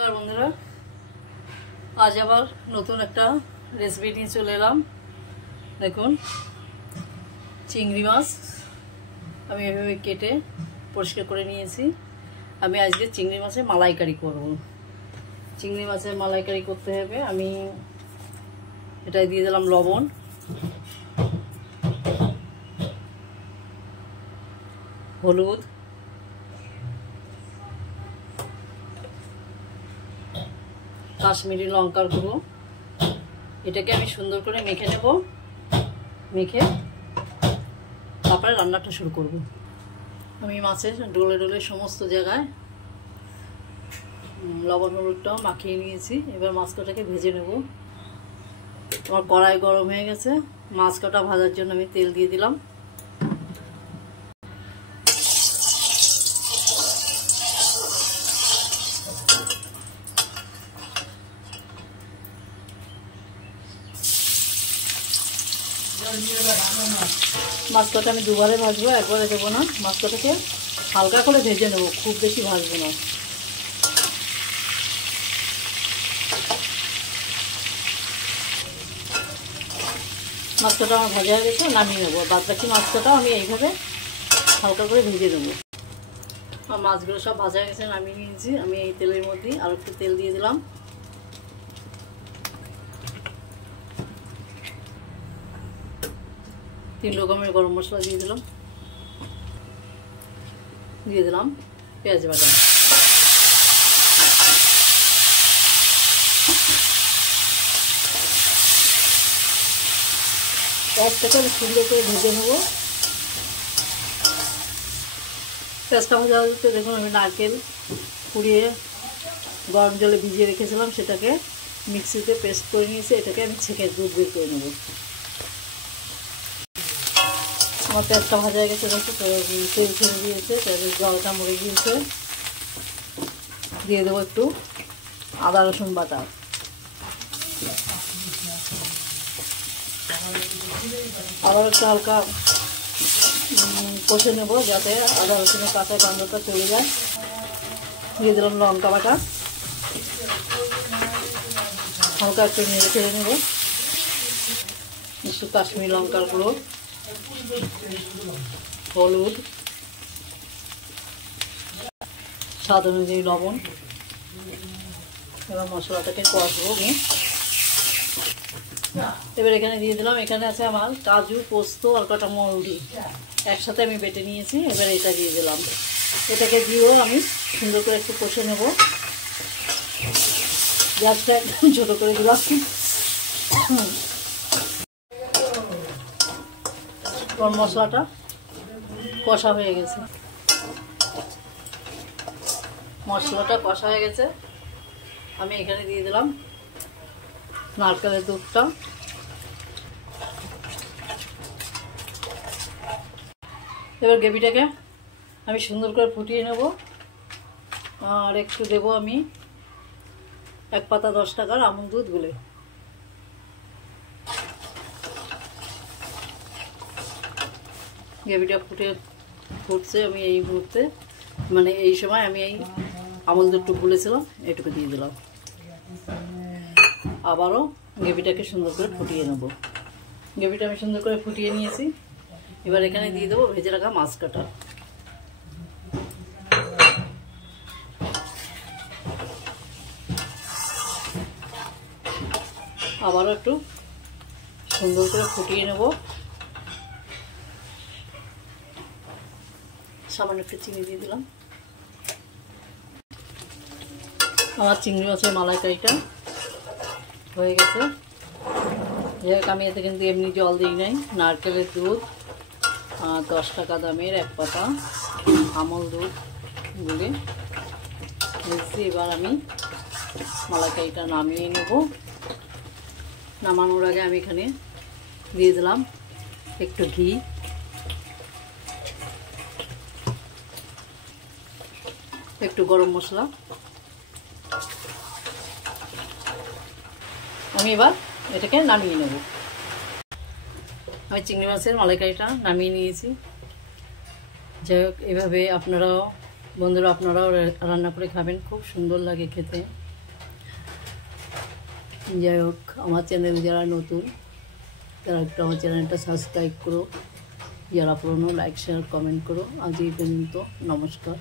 বন্ধুরা, আজ আবার নতুন একটা রেসিপি নিয়ে চলে এলাম। দেখুন, চিংড়ি মাছ আমি এভাবে কেটে পরিষ্কার করে নিয়েছি। আমি আজকে চিংড়ি মাছের মালাইকারি করব। চিংড়ি মাছের মালাইকারি করতে হবে। আমি এটাই দিয়ে দিলাম লবণ, হলুদ, কাশ্মীরি লঙ্কার গুঁড়ো। এটাকে আমি সুন্দর করে মেখে নেব। মেখে তারপরে রান্নাটা শুরু করব। আমি মাছের ডোলে ডোলে সমস্ত জায়গায় লবণ হলুদটাও মাখিয়ে নিয়েছি। এবার মাছ কটাকে ভেজে নেব। আমার কড়াই গরম হয়ে গেছে। মাছ কটা ভাজার জন্য আমি তেল দিয়ে দিলাম। মাছ কটা আমি দুবারে ভাজবো, একবারে দেবো না। মাছ কটাকে হালকা করে ভেজে নেবো, খুব বেশি ভাজবো না। মাছ কটা আমার ভাজা হয়ে গেছে, নামিয়ে নেবো। বাদ বাকি মাছ কটাও আমি এইভাবে হালকা করে ভেজে দেবো। আর মাছগুলো সব ভাজা হয়ে গেছে, নামিয়ে নিয়েছি। আমি এই তেলের মধ্যে আরও একটু তেল দিয়ে দিলাম। 3 রকমের গরম মশলা দিয়ে দিলাম। দিয়ে দিলাম পেঁয়াজ বাটা। পেঁয়াজটাকে আমি সুন্দর করে ভেজে নেবো। পেঁয়াজটা ভাজা হতে দেখুন, আমি নারকেল কুড়িয়ে গরম জলে ভিজিয়ে রেখেছিলাম, সেটাকে মিক্সিতে পেস্ট করে নিয়েছি। এটাকে আমি ছেঁকে দুধ বের করে নেব। আমার পেঁয়াজটা ভাজা হয়ে গেছে, দেখো তেল ছেড়ে দিয়েছে, তেলের জলটা মরে গিয়েছে। দিয়ে দেবো একটু আদা রসুন বাটা। আবার একটু হালকা কষে নেবো, যাতে আদা রসুনের কাঁচা গন্ধটা চলে যায়। দিয়ে দিলাম লঙ্কা বাটা, হালকা একটু নেড়ে ছেড়ে নেবো। একটু কাশ্মীরি লঙ্কার গুঁড়ো, হলুদ, স্বাদ অনুযায়ী লবণ। এবার মশলাটাকে কষবো আমি। এবার এখানে দিয়ে দিলাম, এখানে আছে আমার কাজু, পোস্ত আর কটা মৌরি একসাথে আমি বেটে নিয়েছি। এবার এটা দিয়ে দিলাম। এটাকে দিয়েও আমি সুন্দর করে একটু কষে নেব। গ্যাসটা একদম ছোটো করে দিলাম। মশলাটা কষা হয়ে গেছে। মশলাটা কষা হয়ে গেছে। আমি এখানে দিয়ে দিলাম নারকেলের দুধটা। এবার গ্রেভিটাকে আমি সুন্দর করে ফুটিয়ে নেব। আর একটু দেবো আমি 1 পাতা 10 টাকার আমুল দুধ গুলে। গ্রেভিটা ফুটছে। আমি এই মুহূর্তে মানে এই সময় আমি এই আমুল দুধটুকু গুলেছিলাম, এটুকু দিয়ে দিলাম। আবারও গ্রেভিটাকে সুন্দর করে ফুটিয়ে নেব। গ্রেভিটা আমি সুন্দর করে ফুটিয়ে নিয়েছি। এবার এখানে দিয়ে দেবো ভেজে রাখা মাছ কাটা। আবারও একটু সুন্দর করে ফুটিয়ে নেব। সামান্য একটু চিনি দিয়ে দিলাম। আমার চিংড়ি মাছের মালাইকারিটা হয়ে গেছে। যাই হোক, আমি এতে কিন্তু এমনি জল দিই নাই। নারকেলের দুধ, 10 টাকা দামের 1 পাতা আমুল দুধ গুলে দিচ্ছি। এবার আমি মালাইকারিটা নামিয়ে নেব। নামানোর আগে আমি এখানে দিয়ে দিলাম একটু ঘি, একটু গরম মশলা। আমি এবার এটাকে নামিয়ে নেব। আমি চিংড়ি মাছের মালাইকারিটা নামিয়ে নিয়েছি। যাই হোক, এভাবে আপনারাও বন্ধুরা আপনারাও রান্না করে খাবেন, খুব সুন্দর লাগে খেতে। যাই হোক, আমার চ্যানেলে যারা নতুন তারা একটু আমার চ্যানেলটা সাবস্ক্রাইব করো, যারা পুরনো লাইক শেয়ার কমেন্ট করো। আজ এই পর্যন্ত, নমস্কার।